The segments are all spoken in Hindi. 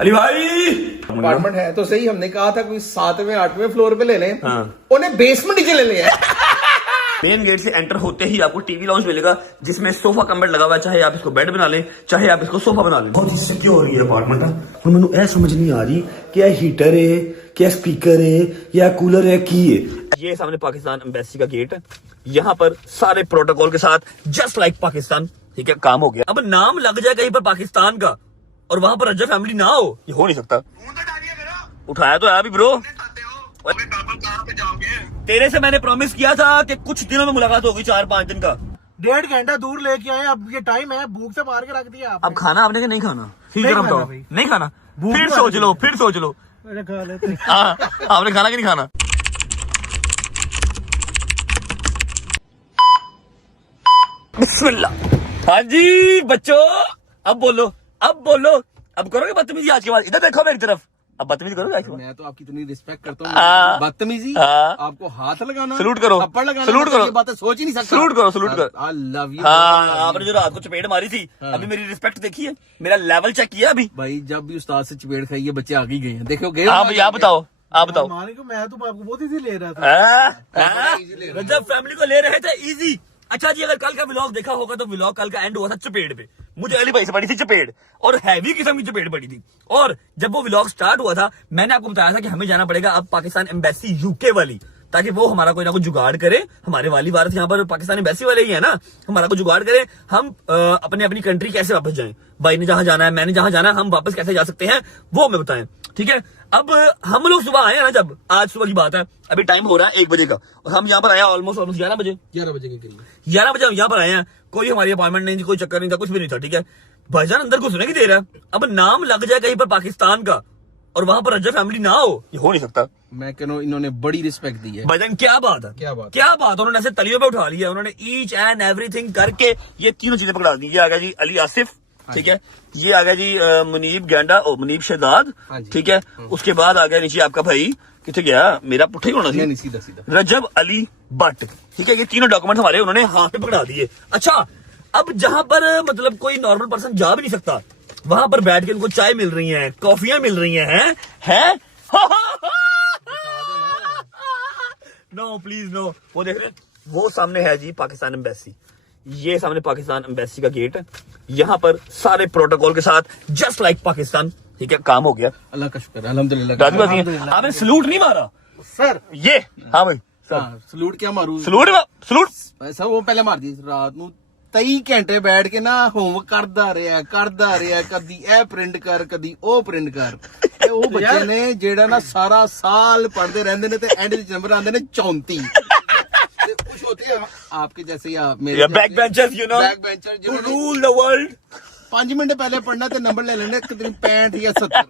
अली भाई अपार्टमेंट है तो सही, हमने कहा था कोई 7वें 8वें फ्लोर पे ले लें। हाँ। उन्हें बेसमेंट नीचे ले लिया। मेन गेट से एंटर होते ही आपको टीवी लाउंज मिलेगा जिसमें सोफा कम लगा हुआ है, चाहे आप इसको बेड बना लें चाहे आप इसको सोफा बना लें। बहुत ही सिक्योर है अपार्टमेंट है। और मैंने ऐसा समझ नहीं आ रही क्या हीटर है, क्या स्पीकर है या कूलर है की है। ये सामने पाकिस्तान एम्बेसी का गेट है, यहाँ पर सारे प्रोटोकॉल के साथ जस्ट लाइक पाकिस्तान, ठीक है, काम हो गया। अब नाम लग जाए कहीं पर पाकिस्तान का और वहां पर रजा फैमिली ना हो, ये हो नहीं सकता। उठाया तो है अभी ब्रो, तेरे से मैंने प्रॉमिस किया था कि कुछ दिनों में मुलाकात होगी, 4-5 दिन का। 1.5 घंटा दूर लेके आए, अब ये टाइम है, भूख से मार के रख दिया आपने। अब खाना आपने कि नहीं खाना, ठीक है बताओ, नहीं खाना, फिर सोच लो। अरे खा लेते। हाँ, आपने खाना कि नहीं खाना। बिस्मिल्लाह। हाँ जी बच्चों, अब बोलो, अब करोगे बदतमीजी आज के बाद। इधर देखो मेरी तरफ, अब बदतमीजी करोगे आज के बाद। मैं तो आपकी इतनी रिस्पेक्ट करता हूँ, बदतमीजी आपको हाथ लगाना, सलूट करो, थप्पड़ लगाना, सलूट करो, ये बातें सोच ही नहीं सकता। सलूट करो। I love you. हाँ, आपने जो रात को चपेट मारी थी, अभी मेरी रिस्पेक्ट देखी है, मेरा लेवल चेक किया अभी। भाई जब भी उस्ताद से चपेट खाई है बच्चे आगे गए हैं, देखो गए। आप बताओ माने को मैं तो आपको बहुत इजी ले रहा था। रजब फैमिली को ले रहे थे इजी। अच्छा जी, अगर कल का व्लॉग देखा होगा तो व्लॉग कल का एंड हुआ था चपेट पे। मुझे अली भाई से पड़ी थी चपेट, और हैवी किस्म की चपेट पड़ी थी। और जब वो व्लॉग स्टार्ट हुआ था, मैंने आपको बताया था कि हमें जाना पड़ेगा अब पाकिस्तान एम्बेसी यूके वाली, ताकि वो हमारा कोई ना कोई जुगाड़ करे। हमारे वाली वारस यहाँ पर पाकिस्तान एम्बेसी वाले ही है ना, हमारा कोई जुगाड़ करे, हम अपनी कंट्री कैसे वापस जाएं। भाई ने जहां जाना है, मैंने जहां जाना है, हम वापस कैसे जा सकते हैं वो हमें बताएं, ठीक है। अब हम लोग सुबह आए हैं ना, जब आज सुबह की बात है, अभी टाइम हो रहा है 1 बजे का, और हम यहाँ पर आए ऑलमोस्ट 11 बजे के करीब। 11 बजे हम यहाँ पर आए हैं। कोई हमारी अपॉइंटमेंट नहीं थी, कोई चक्कर नहीं था, कुछ भी नहीं था, ठीक है। भाईजान अंदर घुसने की देर है, अब नाम लग जाए कहीं पर पाकिस्तान का और वहां पर रजा फैमिली ना हो, ये हो नहीं सकता। मैं कह रहा हूं इन्होंने बड़ी रिस्पेक्ट दी है। भाईजान क्या बात है, क्या बात, उन्होंने ऐसे तलियों पे उठा लिया, उन्होंने ईच एंड एवरीथिंग करके ये तीनों चीजें पकड़ा दी। ये आ गया जी अली आसिफ, ठीक है, ये आ गया जी मुनीब गेंडा और मुनीब शहजाद, ठीक है। उसके बाद आ गया नीचे आपका भाई, किथे गया मेरा पुट्ठा ही होना चाहिए, सीधा रजब अली भट्ट, ठीक है। ये तीनों डॉक्यूमेंट हमारे उन्होंने हाथ पे पकड़ा दिए। अच्छा, अब जहां पर मतलब कोई नॉर्मल पर्सन जा भी नहीं सकता, वहां पर बैठ के उनको चाय मिल रही है, कॉफियां मिल रही हैं नो प्लीज नो। वो देख रहे, वो सामने है जी पाकिस्तान एम्बेसी, ये सामने पाकिस्तान एम्बेसी का गेट है, यहाँ पर सारे प्रोटोकॉल के साथ जस्ट लाइक पाकिस्तान, ठीक है, काम हो गया। अल्लाह का शुक्र, अल्हम्दुलिल्लाह। आपने सलूट नहीं मारा सर, ये हाँ भाई सलूट क्या मारू, सलूट ऐसा वो पहले मार दी रात ਨੂੰ 23 ਘੰਟੇ ਬੈਠ ਕੇ ਨਾ ਹੋਮਵਰਕ ਕਰਦਾ ਰਿਹਾ ਕਦੀ ਇਹ ਪ੍ਰਿੰਟ ਕਰ ਕਦੀ ਉਹ ਪ੍ਰਿੰਟ ਕਰ। ਤੇ ਉਹ ਬੱਚੇ ਨੇ ਜਿਹੜਾ ਨਾ ਸਾਰਾ ਸਾਲ ਪੜ੍ਹਦੇ ਰਹਿੰਦੇ ਨੇ ਤੇ ਐਂਡ ਵਿੱਚ ਨੰਬਰ ਆਉਂਦੇ ਨੇ 34। ਤੇ ਕੁਝ ਹੋਤੇ हैं आपके जैसे या मेरे back benchers, you know, back bencher who rule the world। 5 minute पहले पढ़ना तो नंबर ले लेने करीब 65 या 70।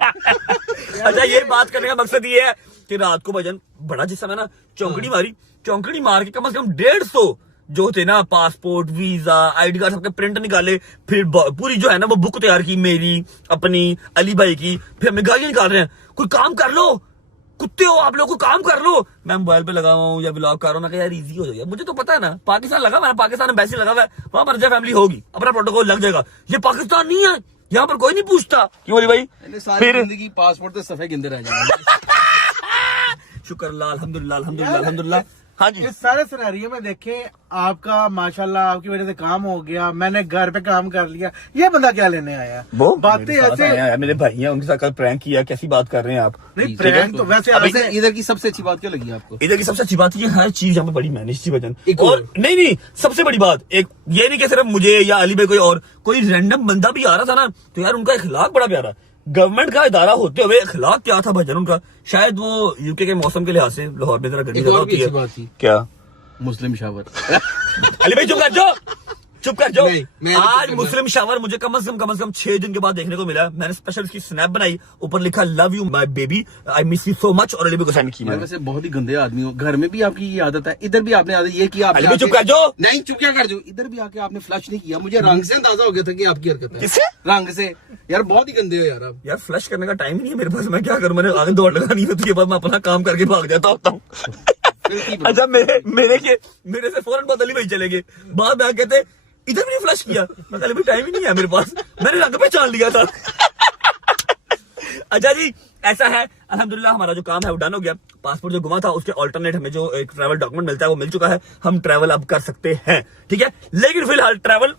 अच्छा, ये बात करने का मकसद ये है कि रात को भजन बड़ा जिस समय ना चौंकड़ी मार के कम से कम 150 जो थे ना पासपोर्ट, वीजा, आईडी कार्ड सबके प्रिंट निकाले, फिर पूरी जो है ना वो बुक तैयार की, मेरी अपनी अली भाई की, फिर हमें गालियां निकाल रहे हैं, कोई काम कर लो, कुत्ते हो आप लोग, को काम कर लो। मैं मोबाइल पे लगा हुआ हूँ या ब्लॉग कर रहा हूँ, मैं यार इजी हो जाएगा, मुझे तो पता है ना, पाकिस्तान लगा हुआ है, पाकिस्तान में वैसे लगा हुआ है, वहां पर रजा फैमिली होगी, अपना प्रोटोकॉल लग जाएगा। ये पाकिस्तान नहीं है, यहाँ पर कोई नहीं पूछता क्यों अली भाई, फिर जिंदगी पासपोर्ट तो सफे गिंदे रह जाएंगे। शुक्र अल्हम्दुलिल्लाह। हाँ जी, इस सारे सिनेरियो में देखें, आपका माशाल्लाह आपकी वजह से काम हो गया, मैंने घर पे काम कर लिया, ये बंदा क्या लेने आया? वो बातें ऐसे, मेरे भाई हैं, उनके साथ कल प्रैंक किया, कैसी बात कर रहे हैं आप। नहीं प्रैंक तो वैसे इधर की सबसे अच्छी बात क्या लगी आपको? इधर की सबसे अच्छी बात ये हर चीज यहाँ पे बड़ी मैनेज थी वजन। और नहीं, सबसे बड़ी बात एक ये नहीं कि सिर्फ मुझे या अली भाई कोई रैंडम बंदा भी आ रहा था ना, तो यार उनका अखलाक बड़ा प्यारा, गवर्नमेंट का इदारा होते हुए अखलाक क्या था भजन उनका। शायद वो यूके के मौसम के लिहाज से लाहौर में जरा गर्मी ज्यादा होती है। क्या मुस्लिम शावर। अली भाई चुप कर जाओ। आज मुस्लिम शावर मुझे कम से कम 6 दिन के बाद देखने को मिला। मैंने स्पेशल इसकी स्नैप बनाई, ऊपर लिखा love you my baby, I miss you so much, और अली भाई को सेंड किया। वैसे बहुत ही गंदे आदमी हो, घर में भी आपकी ये आदत है, इधर भी आपने आदत ये किया। अली भाई चुप कर जाओ। नहीं चुप क्या कर जाओ, इधर भी आके आपने फ्लश नहीं किया, मुझे रंग से अंदाजा हो गया था कि आपकी हरकत है। किससे? रंग से। यार बहुत ही गंदे हो यार आप। यार फ्लश करने का टाइम ही नहीं है मेरे पास, मैं क्या करूं, मैंने आगे दौड़ लगानी होती है, बाद मैं अपना काम करके भाग जाता होता हूँ। अच्छा, मेरे से फौरन बाद अली भाई चले गए, बाद में कहते इधर भी फ्लश किया, मैं कल भी टाइम ही नहीं है मेरे पास, मैंने रंग पहचान लिया था। अच्छा जी, ऐसा है अल्हम्दुलिल्लाह हमारा जो काम है वो डन हो गया। पासपोर्ट जो गुमा था उसके ऑल्टरनेट हमें जो एक ट्रैवल डॉक्यूमेंट मिलता है वो मिल चुका है। हम ट्रैवल अब कर सकते हैं, ठीक है। लेकिन फिलहाल ट्रैवल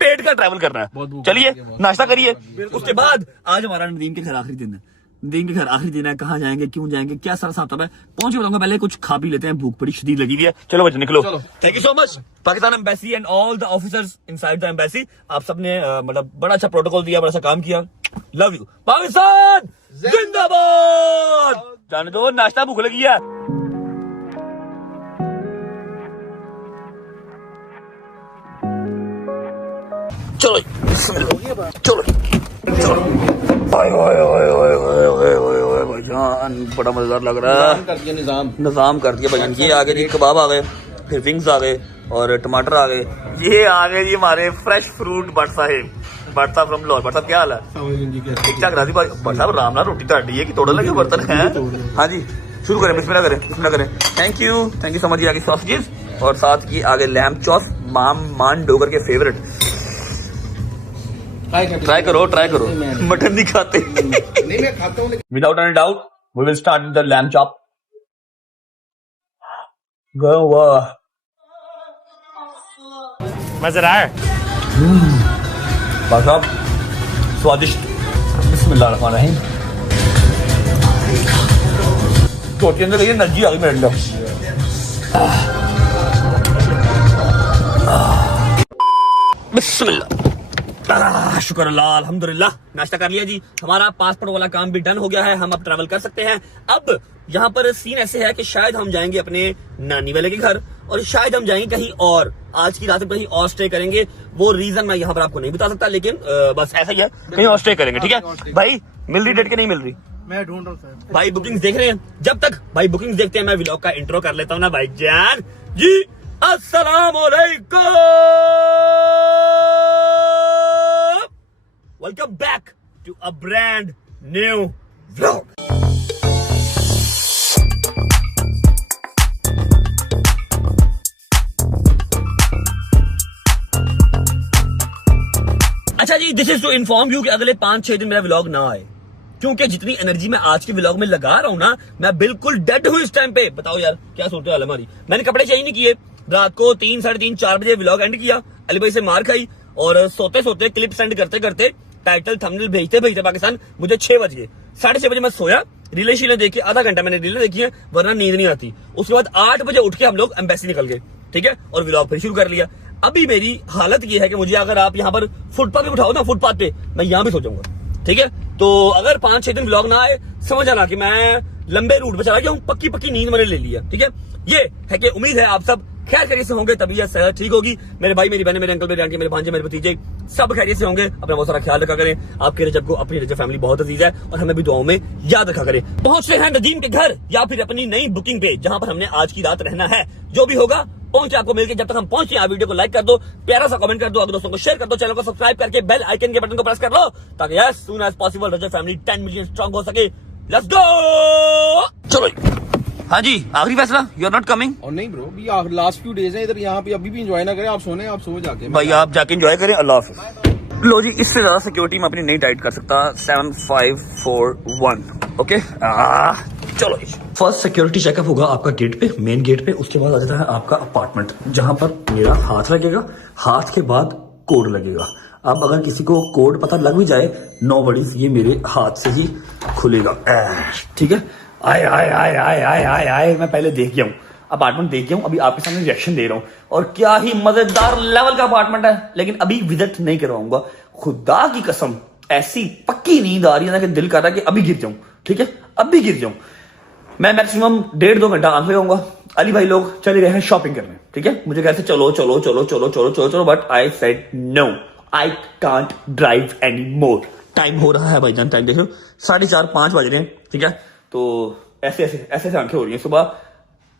पेट का ट्रैवल करना है। चलिए नाश्ता करिए, उसके बाद आज हमारा नदीम के घर आखिरी दिन है। नदीम के घर आखिरी दिन है, कहाँ जाएंगे, क्यों जाएंगे, क्या सारा साहब है, पहुंच के बताऊंगा। पहले कुछ खा पी लेते हैं, भूख बड़ी शदीद लगी हुई है। चलो बच्चे निकलो। Thank you so much Pakistan embassy and all the officers inside the embassy. आप सबने मतलब बड़ा अच्छा प्रोटोकॉल दिया, बड़ा अच्छा काम किया। Love you. पाकिस्तान जिंदाबाद। जाने दो, नाश्ता भूख लगी है। चलो चलो चलो। भाईजान बड़ा मजेदार लग रहा है। निजाम कर दिया भाईजान। ये आगे जी कबाब आ गए, फिर विंग्स आ गए और टमाटर आ गए। ये आ गए जी हमारे फ्रेश फ्रूट भट्ट साहिब। भट्ट साहब फ्रॉम लाहौर। भट्ट साहब क्या हाल है? ठीक ठाक राजी भाई। भट्ट साहब राम ना रोटी ताड़ी है कि तोड़ने लगे बर्तन है। हाँ जी शुरू करें, बिस्मिल्लाह करें, बिस्मिल्लाह करें। Thank you so much. आगे सॉसेजेस और साथ की आगे लैम्ब चॉप, मान डोगर के फेवरेट। ट्राई करो मटन नहीं खाते। नहीं मैं खाता हूँ। Without any doubt we will start with the lamb chop. वाह मजेदार भाई साहब, स्वादिष्ट। बिस्मिल्लाह रहमान रहीम। रोटी अंदर गई, एनर्जी आ गई मेरे अंदर। बिस्मिल्लाह। शुक्र अल्लाह, अल्हम्दुलिल्लाह। नाश्ता कर लिया जी। हमारा पासपोर्ट वाला काम भी डन हो गया है। हम अब ट्रैवल कर सकते हैं। अब यहाँ पर सीन ऐसे है कि शायद हम जाएंगे अपने नानी वाले के घर और शायद हम जाएंगे कहीं और। आज की रात में कहीं और स्टे करेंगे। वो रीजन मैं यहाँ पर आपको नहीं बता सकता, लेकिन बस ऐसा ही है, कहीं और स्टे करेंगे, ठीक है भाई। मिल रही डेट के नहीं मिल रही? मैं ढूंढ रहा हूँ भाई बुकिंग्स देख रहे हैं। जब तक भाई बुकिंग्स देखते हैं मैं व्लॉग का इंट्रो कर लेता हूँ ना भाई जान जी। अस्सलाम वालेकुम, welcome back to a brand new vlog. अच्छा जी, this is to inform you कि अगले 5-6 दिन मेरा व्लॉग ना आए, क्योंकि जितनी एनर्जी मैं आज के व्लॉग में लगा रहा हूं ना, मैं बिल्कुल डेड हूं इस टाइम पे। बताओ यार क्या सूरत हाल है हमारी। मैंने कपड़े चेंज नहीं किए। रात को 3, 3:30, 4 बजे व्लॉग एंड किया। अली भाई से मार खाई और सोते सोते क्लिप सेंड करते करते टाइटल थंबनेल भेजते भेजते पाकिस्तान मुझे 6 बज गए। 6:30 बजे मैं सोया। रीलें शीलें देखी, आधा घंटा मैंने रीलें देखी है, वरना नींद नहीं आती। उसके बाद 8 बजे उठ के हम लोग एम्बेसी निकल गए, ठीक है, और व्लॉग फिर शुरू कर लिया। अभी मेरी हालत ये है कि मुझे अगर आप यहाँ पर फुटपाथ पे उठाओ ना, फुटपाथ पे मैं यहाँ भी सो जाऊंगा, ठीक है। तो अगर 5-6 दिन व्लॉग ना आए, समझ आना कि मैं लंबे रूट पे चला गया हूँ। पक्की नींद मैंने ले लिया, ठीक है। ये है कि उम्मीद है आप सब खैर खैरियत से होंगे, तबीयत सेहत ठीक होगी। मेरे भाई, मेरी बहनें, मेरे अंकल, मेरे आंटी, मेरे भांजे, मेरे भतीजे सब खैरियत से होंगे। अपना बहुत सारा ख्याल रखा करें। आपके रजब को, अपनी रजब फैमिली बहुत अजीज है और हमें भी दुआओं में याद रखा करें। पहुंच रहे हैं नदीम के घर या फिर अपनी नई बुकिंग पे, जहां पर हमने आज की रात रहना है। जो भी होगा पहुंचे आपको मिलके। जब तक हम पहुंचे, आप वीडियो को लाइक कर दो, प्यारा सा कमेंट कर दो, अगर दोस्तों को शेयर कर दो, चैनल को सब्सक्राइब करके बेल आइकन के बटन को प्रेस कर लो, ताकि एज सून एज पॉसिबल रजब फैमिली 10 मिलियन स्ट्रांग हो सके। Let's go. चलो हाँ जी, आखिरी फैसला, यू आर नॉट कमिंग। और नहीं ब्रो, भी लास्ट फ्यू डेज है इधर, यहाँ पे अभी भी एंजॉय ना करें। आप सोने, आप सो जाके भाई, आप जाके एंजॉय करें। अल्लाह हाफिज। लो जी, इससे ज्यादा सिक्योरिटी मैं अपनी नहीं टाइट कर सकता। 7, 5, 4, 1 ओके। चलो फर्स्ट सिक्योरिटी चेकअप होगा आपका गेट पे, मेन गेट पे। उसके बाद आ जाता है आपका अपार्टमेंट, जहां पर मेरा हाथ लगेगा। हाथ के बाद कोड लगेगा। अब अगर किसी को कोड पता लग भी जाए, नो वरीज, ये मेरे हाथ से ही खुलेगा, ठीक है। आए आए आए आए आए आए आए, मैं पहले देख गया हूँ अपार्टमेंट, देख गया हूँ। अभी आपके सामने रिएक्शन दे रहा हूँ और क्या ही मजेदार लेवल का अपार्टमेंट है। लेकिन अभी विजिट नहीं करवाऊंगा, खुदा की कसम। ऐसी पक्की नींद आ रही है ना कि दिल कर रहा है कि अभी गिर जाऊं, ठीक है, अभी गिर जाऊं। मैं मैक्सिमम 1.5-2 घंटा आंख लगाऊंगा। अली भाई लोग चले गए हैं शॉपिंग करने, ठीक है। मुझे कहते चलो चलो चलो चलो चलो चलो चलो, but I said no, I can't drive any more. Time हो रहा है भाईजान, टाइम देख लो, 4:30-5 बज रहे हैं, ठीक है। तो ऐसे ऐसे ऐसे आंखें हो रही हैं। सुबह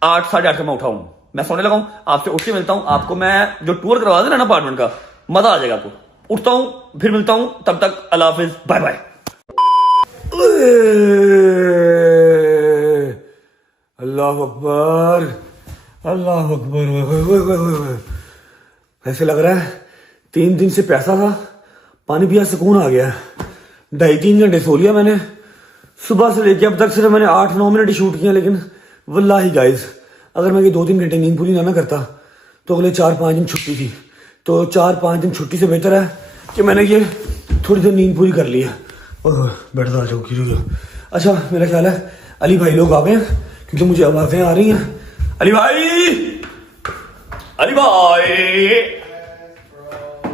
8, 8:30 का मैं उठा हूं, मैं सोने लगा हूं। आपसे उठ के मिलता हूं। आपको मैं जो टूर करवा देना ना अपार्टमेंट का, मजा आ जाएगा आपको। उठता हूं, फिर मिलता हूं, तब तक अल्लाह हाफिज, बाय बाय। अल्लाह अकबर, अल्लाह अकबर। ऐसे लग रहा है 3 दिन से प्यासा था, पानी पिया सुकून आ गया। 2.5-3 घंटे सो लिया मैंने। सुबह से लेके अब तक सिर्फ मैंने 8-9 मिनट ही शूट किया, लेकिन वल्लाही गाइस अगर मैं ये 2-3 घंटे नींद पूरी ना करता तो अगले 4-5 दिन छुट्टी थी। तो 4-5 दिन छुट्टी से बेहतर है कि मैंने ये थोड़ी देर नींद पूरी कर ली है। और बैठता जाओ की। अच्छा मेरा ख्याल है अली भाई लोग आ गए हैं क्योंकि मुझे आवाजें आ रही हैं। अली भाई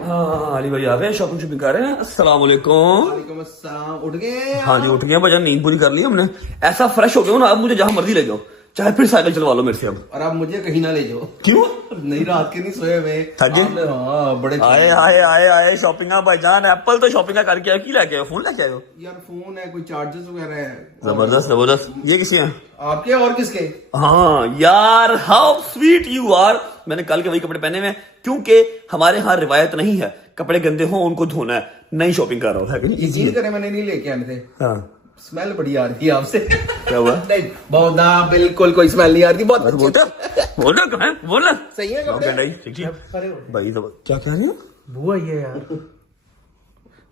हाँ अली भाई आ गए, शॉपिंग कर रहे हैं। अस्सलाम वालेकुम। वालेकुम अस्सलाम। उठ गए? हाँ जी उठ गए भजन, नींद पूरी कर ली हमने। ऐसा फ्रेश हो गया ना, अब मुझे जहां मर्जी ले जाओ, चाहे फिर साइकिल चलवा लो मेरे से अब। और आप मुझे कहीं ना ले जाओ। क्यों? नहीं रात के नहीं सोए हुए। थक गए? हाँ बड़े आए आए आए आए शॉपिंग भाईजान, एप्पल तो शॉपिंग करके आए, की लेके आए? फोन लेके आए हो? यार फोन है, कोई चार्जेस वगैरह है। जबरदस्त जबरदस्त। ये किसी हैं? आपके और किसके? हाँ यार हाउ स्वीट यू आर। मैंने कल के वही कपड़े पहने हुए हैं क्योंकि हमारे यहाँ रिवायत नहीं है कपड़े गंदे हो उनको धोना है। नई शॉपिंग कर रहा हूँ। यकीन करें मैंने नहीं लेके आने थे। हाँ स्मेल बड़ी आ रही है आपसे। क्या हुआ? नहीं बहुत ना, बिल्कुल कोई स्मेल नहीं आ रही। बहुत बोलना सही है कपड़े। भाई तो क्या कह रहे हैं? बुआ ये यार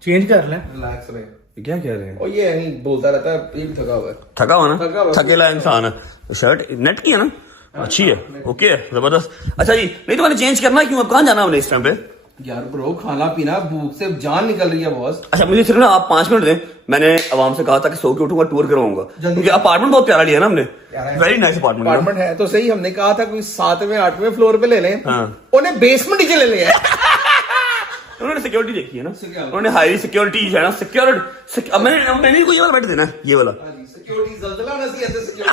चेंज कर ले। रिलैक्स रहे। क्या कह रहे हैं? और ये यहीं बोलता रहता है, ये भी थका हुआ है। थका हुआ थका ना, हुआ। थकेला इंसान है। शर्ट नेट की है ना, अच्छी है, ओके है, जबरदस्त। अच्छा जी नहीं तो मैंने चेंज करना है, क्यों अब कहाँ जाना हमने इस टाइम पे? यार ब्रो खाना पीना, भूख से जान निकल रही है बॉस। अच्छा मुझे सिर्फ ना आप 5 मिनट दें, मैंने आवाम से कहा था कि सो के उठूंगा टूर करवाऊंगा, क्योंकि अपार्टमेंट बहुत प्यारा लिया ना हमने, वेरी नाइस अपार्टमेंट है तो सही। हमने कहा था कोई 7वें 8वें फ्लोर पे ले लें, हाँ। उन्हें बेसमेंट नीचे ले लिया। उन्होंने सिक्योरिटी देखी है ना, उन्होंने हाई सिक्योरिटी है ना, सिक्योरिटी। अब मैंने को ये वाला बैठ देना है, ये वाला। सिक्योरिटी जल्जला नसीहत है सिक्योरिटी।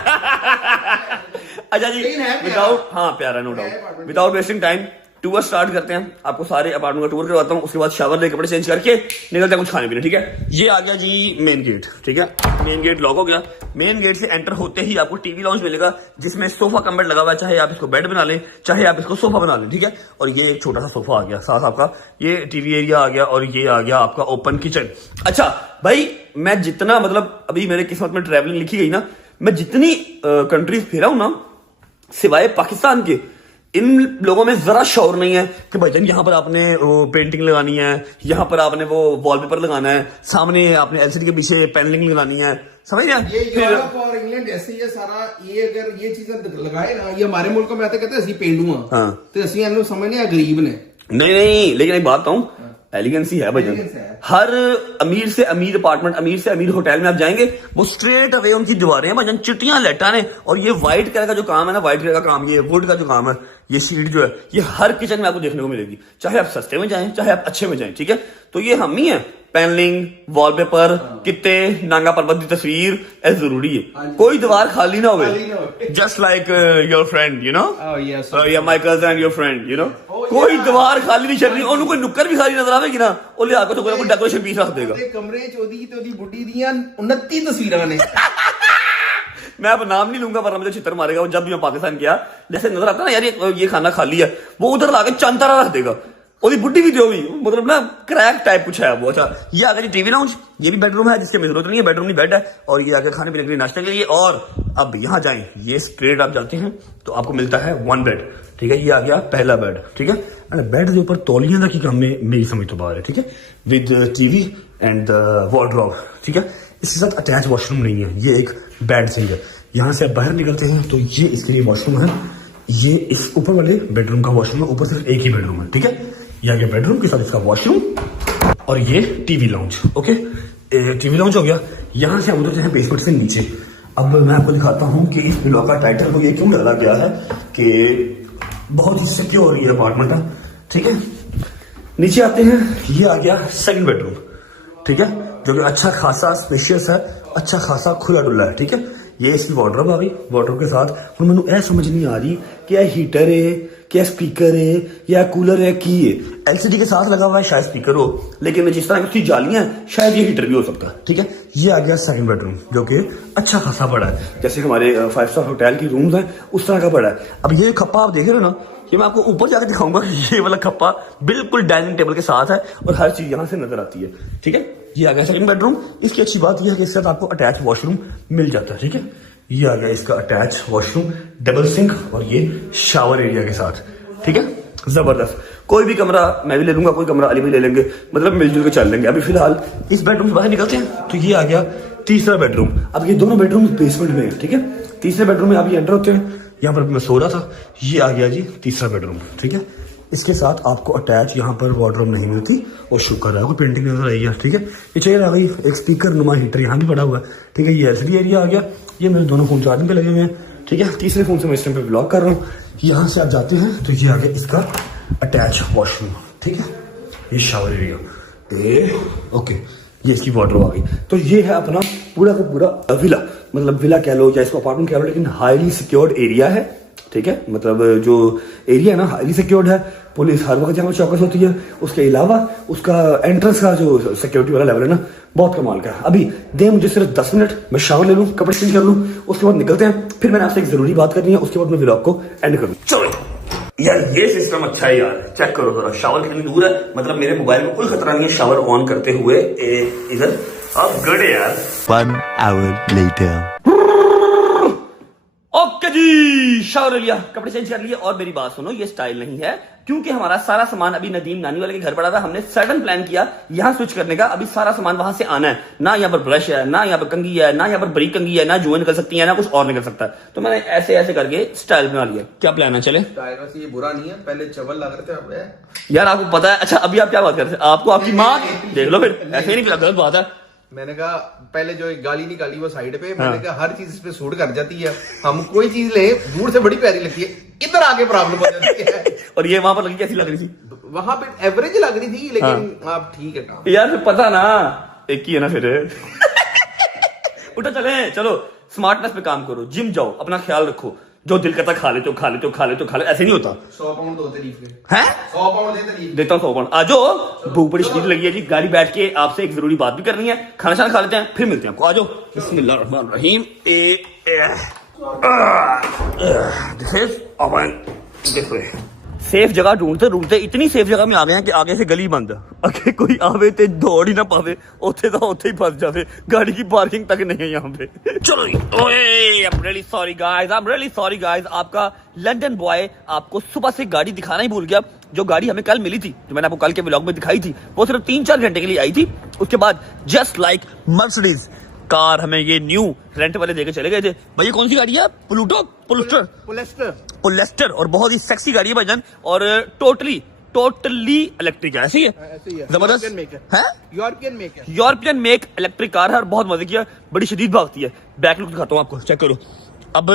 अच्छा जी विदाउट, हाँ प्यारा no doubt, without wasting time tour start करते हैं। आपको सारे अपार्टमेंट का टूर करवाता हूँ, उसके बाद शावर ले कपड़े चेंज करके निकलते हैं कुछ खाने पीने, ठीक है? ये आ गया जी मेन गेट, ठीक है? मेन गेट लॉक हो गया। मेन गेट से एंटर होते ही आपको टीवी लाउंज मिलेगा जिसमें सोफा कम बेड लगा हुआ है, चाहे आप इसको बेड बना लें चाहे आप इसको सोफा बना लें, ठीक है? और ये एक छोटा सा सोफा आ गया साथ, आपका ये टीवी एरिया आ गया, और ये आ गया आपका ओपन किचन। अच्छा भाई मैं जितना मतलब अभी मेरे किस्मत में ट्रैवलिंग लिखी गई ना, मैं जितनी कंट्रीज फिरा हूं ना सिवाय पाकिस्तान के, इन लोगों में जरा शौर नहीं है कि भाईजान यहाँ पर आपने वो पेंटिंग लगानी है, यहाँ पर आपने वो वॉलपेपर लगाना है, सामने आपने एलसीडी के पीछे पैनलिंग लगानी है, समझ रहे हैं? ये यूरोप और इंग्लैंड ऐसे ये सारा, ये अगर ये चीजें लगाए ना, ये हमारे मुल्क में आते कहते हैं असली पेंडुआ। हाँ। तो असली हम लोग समझने गरीब ने। नहीं लेकिन एक बात बताऊं, एलिगेंसी है भाईजान। हर अमीर से अमीर अपार्टमेंट, अमीर से अमीर होटल में आप जाएंगे, वो स्ट्रेट अवे उनकी दीवारें हैं भाईजान, चिट्टियां लेटा ने, और ये व्हाइट कलर का जो काम है ना, व्हाइट कलर का काम, ये वुड का जो काम है, ये शीट जो है, ये हर किचन में आपको देखने को मिलेगी, चाहे आप सस्ते में जाएं चाहे आप अच्छे में जाएं, ठीक है? तो ये हम ही है, पैनलिंग, वॉलपेपर, कित्ते, नांगा पर्वत की तस्वीर, ऐसा जरूरी है, कोई दीवार खाली ना हो, just like your friend you know, या my cousin your friend you know, कोई दीवार खाली नहीं चल रही, और कोई नुक्कर भी खाली नजर आवेगी ना, वो ले आकर तो कोई डेकोरेशन पीस रख देगा। कमरे चोदी बुड्ढी दियां 29 तस्वीरां ने। मैं अब नाम नहीं लूंगा वरना मुझे चित्र मारेगा। वो जब भी मैं पाकिस्तान गया, जैसे नजर आता ना यार ये खाना खाली है, वो उधर लाके चंतारा रख देगा, और बुड्ढी भी जो भी मतलब ना क्रैक टाइप कुछ है वो। अच्छा ये आ गया टीवी लाउंज, ये भी बेडरूम है जिसके जरूरत नहीं है, बेडरूम नहीं बेड है, और ये आ गया खाने पीने के लिए नाश्ते के लिए। और अब यहाँ जाएं, ये स्ट्रेट आप जाते हैं तो आपको मिलता है 1 बेड, ठीक है? ये आ गया पहला बेड, ठीक है? एंड बेड के ऊपर तौलियां रखी काम में मेरी समझ तो बाहर है, ठीक है? विद टीवी एंड वार्डरोब, ठीक है? इसके साथ अटैच वॉशरूम नहीं है, ये एक बेड चाहिए। यहाँ से आप बाहर निकलते हैं तो ये इसके लिए वॉशरूम है, ये इस ऊपर वाले बेडरूम का वॉशरूम है, ऊपर सिर्फ एक ही बेडरूम है, ठीक है? ये आ गया बेडरूम के साथ इसका वॉशरूम, और ये TV lounge, okay? TV lounge हो गया। यहाँ से हम उतरते हैं बेसमेंट से नीचे। अब मैं आपको दिखाता हूँ कि इस ब्लॉक का टाइटल को ये क्यों डाला गया है कि बहुत ही सिक्योर ये अपार्टमेंट है, ठीक है? नीचे आते हैं, ये आ गया सेकंड बेडरूम, ठीक है? जो कि अच्छा खासा स्पेशियस है, अच्छा खासा खुला डुल्ला है, ठीक है? ये इसकी वार्डरोब आ गई, वार्डरोब के साथ हम मैनू ऐ समझ नहीं आ रही क्या हीटर है, क्या स्पीकर है, या कूलर है, की है? एलसीडी के साथ लगा हुआ है, शायद स्पीकर हो, लेकिन जिस तरह की जालियां हैं शायद ये हीटर भी हो सकता है, ठीक है? ये आ गया सेकंड बेडरूम जो कि अच्छा खासा बड़ा है, जैसे हमारे 5 स्टार होटल की रूम्स हैं उस तरह का बड़ा है। अब ये खप्पा आप देख रहे हो ना, ये मैं आपको ऊपर जाकर दिखाऊंगा, ये वाला खप्पा बिल्कुल डाइनिंग टेबल के साथ है और हर चीज यहाँ से नजर आती है, ठीक है? ये आ गया सेकंड बेडरूम। इसकी अच्छी बात यह है कि इसके साथ आपको अटैच वॉशरूम मिल जाता है, ठीक है? ये आ गया इसका अटैच वॉशरूम, डबल सिंक, और ये शावर एरिया के साथ, ठीक है? जबरदस्त। कोई भी कमरा मैं भी ले लूंगा, कोई कमरा अली भी ले लेंगे, मतलब मिलजुल के चल लेंगे। अभी फिलहाल इस बेडरूम से बाहर निकलते हैं तो ये आ गया तीसरा बेडरूम। अब ये दोनों बेडरूम बेसमेंट में है, ठीक है। तीसरे बेडरूम में आप ये एंटर होते हैं, यहाँ पर मैं सो रहा था, ये आ गया जी तीसरा बेडरूम, ठीक है। इसके साथ आपको अटैच यहाँ पर वार्डरोब नहीं मिलती, और शुक्र है कोई पेंटिंग नजर आई है, ठीक है। ये चेयर आ गई, एक स्पीकर नुमा हीटर यहाँ भी पड़ा हुआ है, ठीक है। ये एलसीडी एरिया आ गया, ये मेरे दोनों फोन चार्जिंग पे लगे हुए हैं, ठीक है। तीसरे फोन से मैं इस टाइम पे ब्लॉग कर रहा हूँ। यहाँ से आप जाते हैं तो ये आ गया इसका अटैच वॉशरूम, ठीक है। ये शावर एरिया, ओके, ये इसकी वार्डरोब आ गई। तो ये है अपना पूरा का पूरा विला, मतलब विला कह लो या इसको अपार्टमेंट कह लो, लेकिन हाईली सिक्योर्ड एरिया है, ठीक है। मतलब जो एरिया है ना हाईली सिक्योर्ड है, पुलिस हर वक्त यहाँ चौकस होती है। उसके अलावा उसका एंट्रेंस का जो सिक्योरिटी वाला लेवल है ना, बहुत कमाल का है। अभी दे मुझे सिर्फ 10 मिनट, मैं शावर ले लूँ, कपड़े चेंज कर लूँ, उसके बाद निकलते हैं। फिर मैंने आपसे एक जरूरी बात करनी है, उसके बाद मैं व्लॉग को एंड करूँ। चलो यार, ये सिस्टम अच्छा है यार, चेक करो जरा, शावर कितनी दूर है, मतलब मेरे मोबाइल में कोई खतरा नहीं है शावर ऑन करते हुए इधर। अब गुड है यार। 1 hour later. ओके जी, शावर लिया, कपड़े चेंज कर लिए, और मेरी बात सुनो, ये स्टाइल नहीं है, क्योंकि हमारा सारा सामान अभी नदीम नानी वाले के घर पड़ा था। हमने सडन प्लान किया यहाँ स्विच करने का, अभी सारा सामान वहां से आना है, ना यहाँ पर ब्रश है, ना यहाँ पर कंघी है, ना यहाँ पर बरीक कंघी है, ना जुएं निकल सकती है, ना कुछ और निकल सकता है। तो मैंने ऐसे ऐसे करके स्टाइल बना लिया। क्या प्लान है, चले? टायर वैसे ये बुरा नहीं है, पहले चवल लग रहे थे, अब यार आपको पता है, अच्छा अभी आप क्या बात कर रहे थे, आपको आपकी माँ देख लो, फिर ऐसे ही नहीं गलत बात है। मैंने कहा पहले जो एक गाली निकाली वो साइड पे, मैंने कहा हर चीज इस पे सूट कर जाती है, हम कोई चीज ले दूर से बड़ी प्यारी लगती है, इधर आके प्रॉब्लम हो जाती है। और ये वहां पर लगी कैसी लग रही थी? वहां पे एवरेज लग रही थी, लेकिन आप ठीक है काम। यार फिर पता ना, एक ही है ना फिर। उठो चले, चलो स्मार्टनेस पे काम करो, जिम जाओ, अपना ख्याल रखो, जो दिल करता खा लेते हो, खा लेते हो, खा लेते हो, खा ले, ऐसे नहीं होता। 100 पाउंड दो तारीफ के, हैं? 100 पाउंड दे तारीफ। देता हूँ 100 पाउंड। आ जाओ, भूख बड़ी शदीद लगी है जी, गाड़ी बैठ के आपसे एक जरूरी बात भी करनी है, खाना शाना खा लेते हैं, फिर मिलते हैं आपको। आ जाओ। बिस्मिल्लाहिर्रहमानिर्रहीम। सेफ जगह ढूंढते ढूंढते इतनी सेफ जगह में आ गए हैं कि आगे से गली बंद, अगे कोई आवे ते दौड़ ही ना पावे, उथे तो उथे ही फंस जावे, गाड़ी की पार्किंग तक नहीं है यहाँ पे। चलो I am really sorry guys, आपका लंदन बॉय आपको सुबह से गाड़ी दिखाना ही भूल गया। जो गाड़ी हमें कल मिली थी, जो मैंने आपको कल के व्लॉग में दिखाई थी, वो सिर्फ 3-4 घंटे के लिए आई थी। उसके बाद जस्ट लाइक मर्सिडीज कार हमें ये न्यू रेंट वाले देके चले गए थे। भैया कौन सी गाड़ी है? पुलेस्टर, और बहुत ही सेक्सी गाड़ी है भाईजान, और टोटली इलेक्ट्रिक है, ऐसी है, जबरदस्त है, यूरोपियन मेक इलेक्ट्रिक कार है, और बहुत मजे की है, बड़ी शदीद भागती है। बैक लुक दिखाता हूँ आपको, चेक करो। अब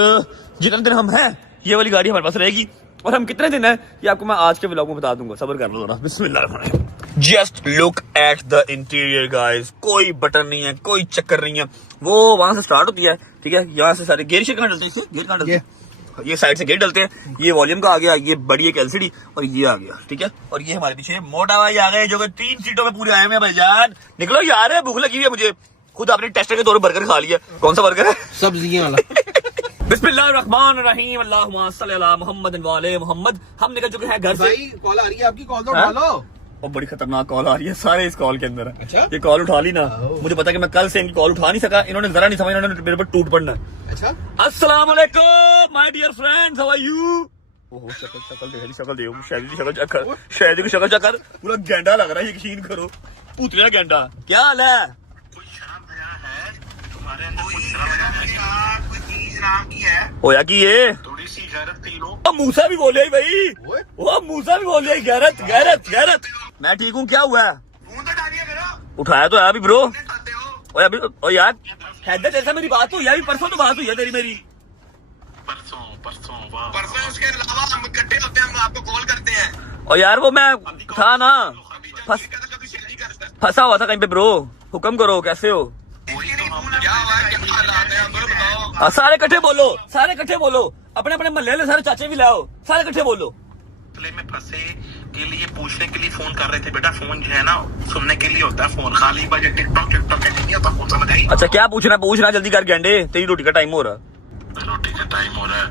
जितने दिन हम हैं, ये वाली गाड़ी हमारे पास रहेगी, और हम कितने दिन है ये आपको मैं आज के व्लॉग में बता दूंगा, सब्र कर लो जरा। बिस्मिल्लाह। Just look at the interior guys, कोई बटन नहीं है, कोई चक्कर नहीं है, वो वहां से स्टार्ट होती है, ठीक है। यहाँ से सारे गेयर कहाँ डलते हैं, गेयर कहाँ डलते हैं, ये साइड से गेट डलते हैं, ये वॉल्यूम का आ गया, ये बड़ी एक एलसीडी, और ये आ गया, ठीक है। और ये हमारे पीछे मोटा भाई आ गए, जो कि 3 सीटों में पूरे आए हुए हैं भाईजान। निकलो यार, भूख लगी हुई है मुझे, खुद आपने टेस्टर के तौर पर बर्गर खा लिया। कौन सा बर्गर है? सब्जियां वाला। बिस्मिल्लाहिर्रहमानिर्रहीम, अल्लाहुम्मा सल्ली अला मुहम्मद व आले मुहम्मद। हम निकल चुके हैं घर से। भाई कॉल आ रही है आपकी, कॉल तो उठा लो। और बड़ी खतरनाक कॉल आ रही है, सारे इस कॉल के अंदर है। अच्छा? ये कॉल उठा ली ना, मुझे पता कि मैं कल से इनकी कॉल उठा नहीं सका, इन्होंने जरा नहीं समझा, इन्होंने मेरे पर टूट पड़ना है। अच्छा, अस्सलाम वालेकुम my dear friends, how are you? ओहो शक्ल देखो, शायद की शक्ल चेक कर, शायद की शक्ल चेक कर, पूरा गेंडा लग रहा है, यकीन करो, पूतला गेंडा। क्या हाल है? कोई शर्म हया है तुम्हारे अंदर? कोई शर्म हया है? कोई चीज नाम की है? होया कि ये थोड़ी सी गैरत थी लो। अब मूसा भी बोले भाई, वो मूसा भी बोले, गैरत। मैं ठीक हूँ, क्या हुआ है? फोन तो डालिए करो। उठाया तो है अभी ब्रो। करते हो ओए अभी, ओ यार हैदर जैसा मेरी बात हुई, अभी परसों तो बात हुई है तेरी मेरी। परसों वाह। परसों उसके अलावा हम इकट्ठे होते हैं, हम आपको कॉल करते हैं। और यार वो मैं था ना, कभी शेयर नहीं करता। फंसा हुआ था कहीं पे ब्रो। हुक्म करो, कैसे हो? क्या हुआ है, क्या हालात है, बोलो बताओ। सारे इकट्ठे बोलो, अपने अपने महल्ले ले सारे चाचे भी लाओ, सारे इकट्ठे बोलो। में फंसे के लिए पूछने के लिए फोन कर रहे थे बेटा, फोन जो है ना सुनने के लिए होता है, फोन खाली बजे टिकटॉक नहीं होता, फोन समझ आई? अच्छा क्या पूछना जल्दी कर गेंडे, तेरी रोटी का टाइम हो रहा। रोटी का टाइम हो रहा है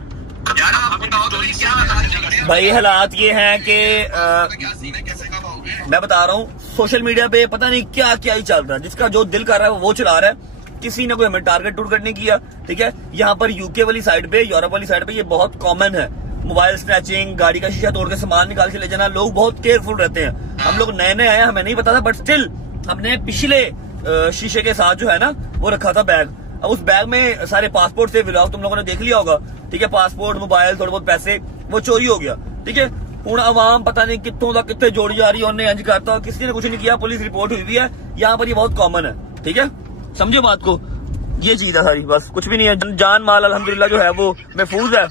यार, आप बताओ तो क्या हालात भाई हालात ये हैं कि क्या सीन है, कैसे कब आओगे? मैं बता रहा हूँ, सोशल मीडिया पे पता नहीं क्या ही चल रहा है, जिसका जो दिल कर रहा है वो चला रहा है। किसी ने कोई हमें टारगेट टूट नहीं किया, ठीक है। यहाँ पर यूके वाली साइड पे, यूरोप वाली साइड पे ये बहुत कॉमन है, मोबाइल स्नैचिंग, गाड़ी का शीशा तोड़ के सामान निकाल के ले जाना, लोग बहुत केयरफुल रहते हैं। हम लोग नए आए हैं, हमें नहीं पता था, बट स्टिल हमने पिछले शीशे के साथ जो है ना वो रखा था बैग। अब उस बैग में सारे पासपोर्ट से व्लॉग तुम लोगों ने देख लिया होगा, ठीक है, पासपोर्ट, मोबाइल, थोड़े बहुत पैसे, वो चोरी हो गया, ठीक है। हूं आवाम पता नहीं कितों तक कितने जोड़ी जा रही है, उन्हें इंज करता, किसी ने कुछ नहीं किया, पुलिस रिपोर्ट हुई हुई है, यहाँ पर ये बहुत कॉमन है, ठीक है, समझो बात को, ये चीज है सारी, बस कुछ भी नहीं है। जान माल अल्हम्दुलिल्लाह जो है वो महफूज है।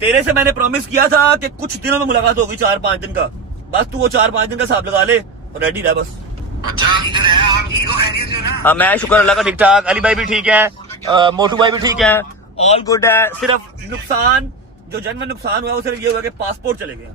तेरे से मैंने प्रॉमिस किया था कि कुछ दिनों में मुलाकात होगी, 4-5 दिन का, बस तू वो 4-5 दिन का हिसाब लगा ले और रेडी रह बस। अच्छा आप ठीक हो, खैरियत से हो ना? हाँ मैं शुक्र अल्लाह का ठीक ठाक, अली भाई भी ठीक है, मोटू भाई भी ठीक है, ऑल गुड है। सिर्फ नुकसान जो जनरल नुकसान हुआ वो सिर्फ ये हुआ कि पासपोर्ट चले गए,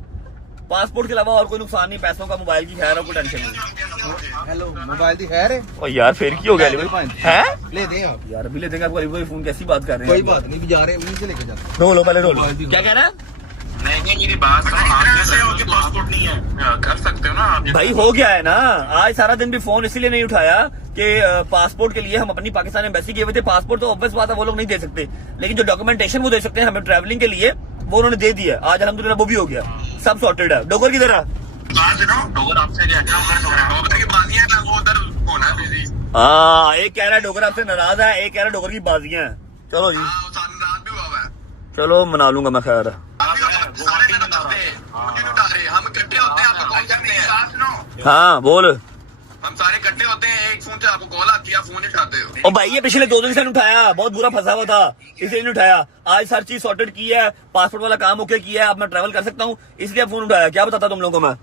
पासपोर्ट के अलावा और कोई नुकसान नहीं, पैसों का, मोबाइल की खैर है, कोई टेंशन नहीं। हेलो मोबाइल दी खैर है? और यार फिर की हो गया अली भाई हैं? ले दें आप यार अभी ले देंगे आपको, अली भाई फोन कैसी बात कर रहे हैं? कोई बात नहीं, भी जा रहे हैं, वहीं से लेके जाते हैं। रो लो पहले रो लो, क्या कह रहा है? नहीं मेरी बात सुनो, आप कैसे हो कि पासपोर्ट नहीं है, कर सकते हो ना आप? भाई हो गया है ना, आज सारा दिन भी फोन इसलिए नहीं उठाया कि पासपोर्ट के लिए हम अपनी पाकिस्तान एम्बेसी गए हुए थे। पासपोर्ट तो ऑब्वियस बात है वो लोग नहीं दे सकते, लेकिन जो डॉक्यूमेंटेशन वो दे सकते हैं हमें ट्रैवलिंग के लिए, वो उन्होंने दे दिया। आज अल्हम्दुलिल्लाह वो भी हो गया, सब सॉर्टेड है। डोगर की तरह बात सुनो, डोगर आपसे क्या डोगर की बाजियां ना, वो उधर होना बिजी। हाँ, एक कह रहा है डोगर आपसे नाराज है, एक कह रहा है डोगर की बाजियां हैं। चलो जी, हाँ वो सारी रात भी हुआ है। चलो मना लूंगा मैं, खैर हम इकट्ठे होते हैं, आपको कॉल करते हैं। हाँ बोल। हम सारे इकट्ठे होते हैं, एक फोन से आपको कॉल आती है, आप फोन नहीं उठाते हो। और भाई ये पिछले 2 दिन से नहीं उठाया, बहुत बुरा फंसा हुआ था, इसलिए नहीं उठाया। आज हर चीज सॉर्टेड की है, पासपोर्ट वाला काम ओके किया है, अब मैं ट्रैवल कर सकता हूँ, इसलिए फोन उठाया। क्या बताता तुम लोगों को मैं?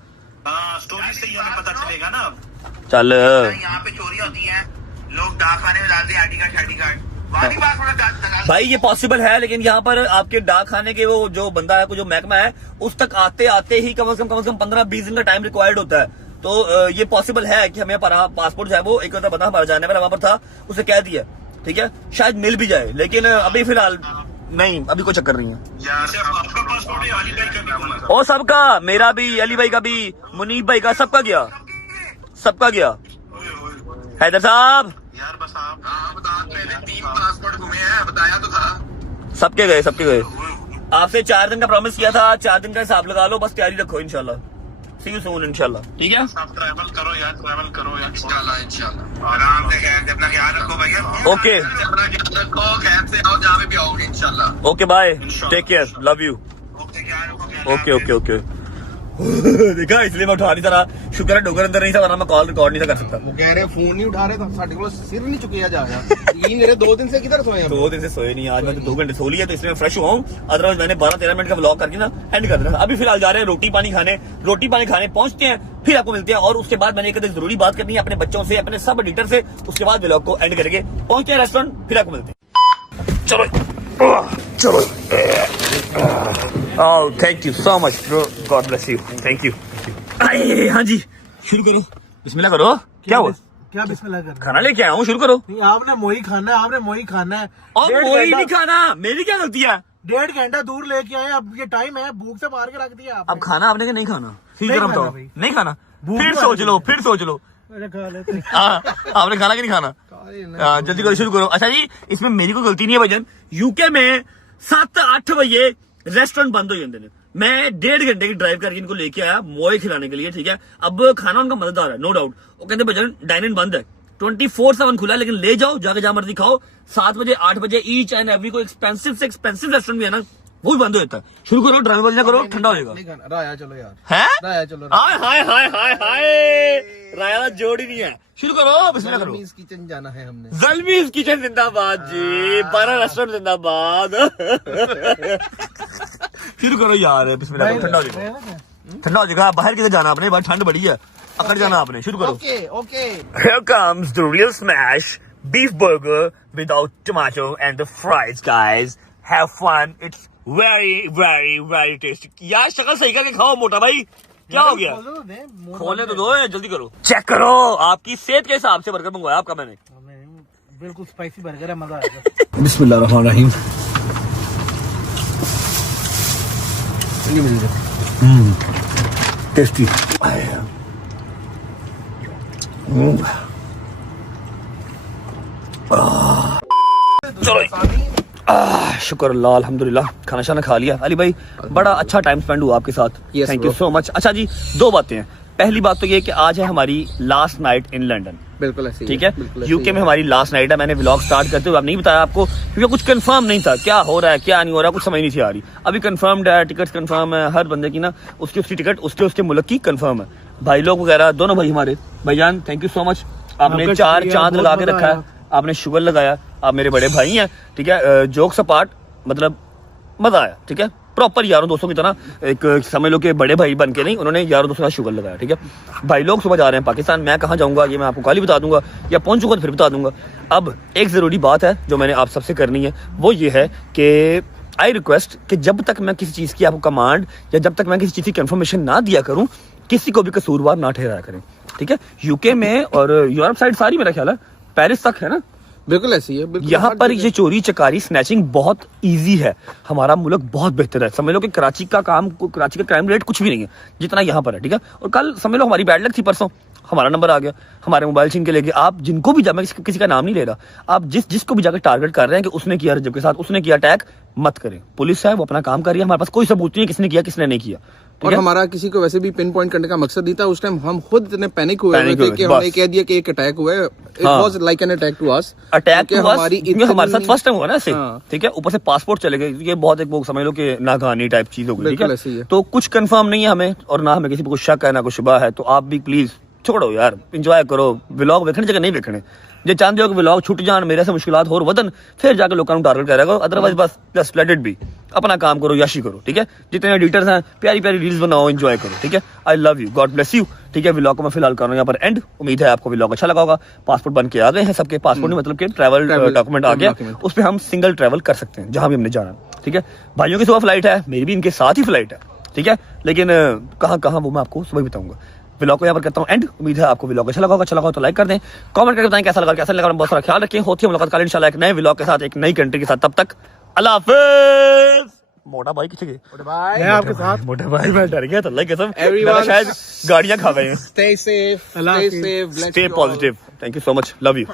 हाँ स्टोरी से ही हमें पता चलेगा ना। चल यहाँ पे चोरी होती है, लोग डाक खाने में डालते हैं आईडी कार्ड, वहाँ भी पासपोर्ट भाई ये पॉसिबल है, लेकिन यहाँ पर आपके डाक खाने के वो जो बंदा है, जो महकमा है, उस तक आते आते ही कम से कम 15-20 दिन का टाइम रिक्वायर्ड होता है। तो ये पॉसिबल है कि हमें पासपोर्ट जो है वो एक बंदा हमारा जाने वाला वहां पर था, उसे कह दिया, ठीक है, शायद मिल भी जाए, लेकिन अभी फिलहाल नहीं, अभी कोई चक्कर नहीं है। आपका पासपोर्ट है, अली भाई का भी? और सबका, मेरा भी, अली भाई का भी, मुनीब भाई का, सबका गया, सबका गया। हैदर साहब यार बस आप बता रहे थे 3 पासपोर्ट घूमे हैं, बताया तो था। सबके गए, सबके गए। आपसे 4 दिन का प्रॉमिस किया था, 4 दिन का हिसाब लगा लो, बस तैयारी रखो, इंशाल्लाह सी यू सून इंशाल्लाह, ठीक है। आप ट्रैवल करो यार, ट्रैवल करो यार, इंशाल्लाह आराम से, खैर से अपना ख्याल रखो भैया। ओके अपना ख्याल रखो, खैर से आओ, जहाँ भी आओगे इंशाल्लाह। Okay bye, take care, love you. Okay ख्याल रखो। Okay okay okay. देखा, इसलिए मैं उठा नहीं था, शुक्र है डोगर अंदर नहीं था, वरना मैं कॉल रिकॉर्ड नहीं था कर सकता। वो कह रहे फोन नहीं उठा रहे, साढ़े को सिर नहीं चुकिया जा रहा। ये मेरे 2 दिन से किधर सोए हम? 2 दिन से सोए नहीं, आज मैं तो 2 घंटे सो लिया, तो इसलिए मैं फ्रेश हुआ हूँ। अदरवाइज मैंने 12-13 मिनट का व्लॉग करके ना एंड कर दिया। अभी फिलहाल जा रहे हैं रोटी पानी खाने पहुंचते हैं, फिर आपको मिलते हैं। और उसके बाद मैंने एक जरूरी बात करनी है अपने बच्चों से, अपने सब एडिटर से, उसके बाद व्लॉग को एंड करेंगे। पहुंचते हैं रेस्टोरेंट, फिर आपको मिलते हैं। चलो। Oh, thank you so much, bro. God bless you. Thank you. हाँ जी, शुरू करो, बिस्मिल्लाह करो। क्या हुआ? क्या बिस्मिल्लाह कर? खाना लेके आया हूँ, शुरू करो। नहीं, आपने मोई खाना है, आपने मोई खाना है। और मोई नहीं खाना, मेरी क्या गलती है? 1.5 घंटा दूर लेके आए, अब ये टाइम है, भूख से मार के रख दिया आपने। अब खाना आपने नहीं खाना, फिर नहीं गरम खाना तो भाई। नहीं खाना, भूख फिर तो सोच आ लो, रही फिर सोच लो। अरे खा लेते। हाँ, आपने खाना कि नहीं खाना? हाँ, जल्दी करो, शुरू करो। अच्छा जी, इसमें मेरी कोई गलती नहीं है भाईजान। यूके में 7-8 बजे रेस्टोरेंट बंद हो जाते हैं। मैं 1.5 घंटे की ड्राइव करके इनको लेके आया मोए खिलाने के लिए, ठीक है। अब खाना उनका मजेदार है, नो डाउट। वो कहते भाईजान डाइन इन बंद है, 24/7 खुला है, लेकिन ले जाओ, जाके जहां मर्जी खाओ। 7 बजे 8 बजे ईच एंड एवरी कोई एक्सपेंसिव से एक्सपेंसिव रेस्टोरेंट भी है ना, वो भी बंद हो जाता है। शुरू करो, ड्राइव बंद करो, ठंडा हो जाएगा। नहीं खाना, राया चलो यार, है राया चलो। हाय हाय हाय हाय हाय, राया जोड़ ही नहीं है। शुरू करो, बिस्मिल्लाह करो। ज़लमीज़ किचन जाना है हमने। ज़लमीज़ किचन जिंदाबाद जी, 12 रेस्टोरेंट जिंदाबाद। शुरू करो यार, बिस्मिल्लाह करो, ठंडा हो जाएगा, ठंडा हो जाएगा। बाहर किधर जाना आपने, बाहर ठंड बड़ी है, अकड़ जाना आपने। शुरू करो। Okay. Here comes the real smash beef burger without tomato and the fries, guys. Have fun. It's very, very, very tasty. यार शक्ल सही करके खाओ मोटा भाई, क्या हो गया? खोलने तो दो, जल्दी करो। चेक करो, आपकी सेहत के हिसाब से बर्गर मंगवाया आपका मैंने। बिल्कुल स्पाइसी बर्गर है, मजा आएगा। बिस्मिल्लाह रहमान रहीम। टेस्टी। चलो, शुक्र अल्लाह, अल्हम्दुलिल्लाह, खाना शाना खा लिया। अली भाई बड़ा अच्छा टाइम स्पेंड हुआ आपके साथ, Yes, thank you bro. So much. अच्छा जी, 2 बातें हैं। पहली बात तो ये कि आज है हमारी लास्ट नाइट इन लंदन, बिल्कुल ऐसे ही ठीक है। बिल्कुल ऐसे यूके ही में हमारी लास्ट नाइट है। मैंने व्लॉग स्टार्ट करते हुए अब नहीं बताया आपको, क्योंकि कुछ कंफर्म नहीं था क्या हो रहा है क्या नहीं हो रहा, कुछ समझ नहीं थी आ रही। अभी कंफर्म्ड है, टिकट कंफर्म है, हर बंदे की ना उसकी टिकट उसके मुल्क की कंफर्म है। भाई लोग वगैरह दोनों भाई हमारे भाईजान, थैंक यू सो मच। आपने आपका 4 शुक्रिया, चांद बहुत लगा के मजा रखा है, आया। आपने शुगर लगाया, आप मेरे बड़े भाई हैं, ठीक है। जोक्स अपार्ट, मतलब मजा आया, ठीक है। प्रॉपर यारों दोस्तों की तरह, एक समझ लो कि बड़े भाई बन के नहीं, उन्होंने यारों दोस्तों का शुगर लगाया, ठीक है। भाई लोग सुबह जा रहे हैं पाकिस्तान, मैं कहाँ जाऊंगा ये मैं आपको कल ही बता दूंगा, या पहुंच चुका तो फिर बता दूंगा। अब एक जरूरी बात है जो मैंने आप सबसे करनी है, वो ये है कि आई रिक्वेस्ट कि जब तक मैं किसी चीज़ की आपको कमांड या जब तक मैं किसी चीज़ की कंफर्मेशन ना दिया करूं, किसी को भी कसूरवार ना ठहराया करें, ठीक है। यूके में और यूरोप साइड सारी मेरा ख्याल है, पेरिस तक है ना, बिल्कुल ऐसी है। बिल्कुल यहाँ हर पर जगह। ये चोरी चकारी स्नैचिंग बहुत इजी है। हमारा मुल्क बहुत बेहतर है। समझ लो कि कराची का क्राइम रेट कुछ भी नहीं है जितना यहाँ पर है, ठीक है। और कल समझ लो हमारी बैड लक थी, परसों हमारा नंबर आ गया, हमारे मोबाइल छीन के लेके। आप जिनको भी मैं किसी का नाम नहीं ले रहा, आप जिसको भी जाकर टारगेट कर रहे हैं कि उसने किया रजब के साथ, उसने किया अटैक, मत करें। पुलिस है वो अपना काम कर रही है, हमारे पास कोई सबूत नहीं है किसने किया किसने नहीं किया, ठीक और है? हमारा किसी को वैसे भी पिन पॉइंट करने का मकसद नहीं था। उस टाइम हम खुद इतने पैनिक हुए पैनिक थे हुए कि बस। हमने कह दिया कि एक अटैक हुआ है। इट हाँ। Was like an attack to us. Attack क्योंकि तो हमारी हमारे साथ इतनी- फर्स्ट टाइम हुआ ना ऐसे, हाँ। ठीक है। ऊपर से पासपोर्ट चले गए, ये बहुत एक वो समझ लो कि नाकानी टाइप चीज हो गई, ठीक बिल्कुल ऐसे ही है। है। तो कुछ कंफर्म नहीं है हमें, और ना हमें किसी पर कुछ शक है ना कुछ शुबा है। तो आप भी प्लीज छोड़ो यार, इंजॉय करो। व्लॉग देखने जगह नहीं देखने, जे चाहते हो कि व्लॉग छुट जान, मेरे से मुश्किलात होर वदन, फिर जाकर लोगों को टारगेट करेगा। अदरवाइज बस जस्ट लेट इट बी, अपना काम करो, याशी करो, ठीक है। जितने एडिटर्स हैं प्यारी प्यारी रील्स बनाओ, एंजॉय करो, ठीक है। I love you, God bless you, ठीक है। व्लॉग को मैं फिलहाल कर रहा हूँ यहाँ पर एंड। उम्मीद है आपको व्लॉग अच्छा लगा होगा। पासपोर्ट बन के आ गए हैं सबके, पासपोर्ट नहीं मतलब कि ट्रैवल डॉक्यूमेंट आ गया, document। उस पर हम सिंगल ट्रैवल कर सकते हैं जहां भी हमने जाना, ठीक है। भाइयों की सुबह फ्लाइट है, मेरी भी इनके साथ ही फ्लाइट है, ठीक है। लेकिन कहाँ कहाँ वो मैं आपको सुबह बताऊंगा। व्लॉग को यहाँ पर करता हूँ एंड। उम्मीद है आपको व्लॉग अच्छा लगा तो लाइक कर दें, कमेंट करके बताएं कैसा लगा। बहुत सारा ख्याल रखें, होती है मुलाकात कल इंशाल्लाह एक नए व्लॉग के साथ, एक नई कंट्री के साथ। तब तक अल्लाह हाफिज। मोटा भाई किसे गए? मैं आपके साथ। मोटा भाई मैं डर गया था, अल्लाह की कसम, Everyone- मैं शायद गाड़ियां खा गए हैं। Stay safe, Allah stay Hafiz. safe, bless stay you all. Positive, thank you so much, love you.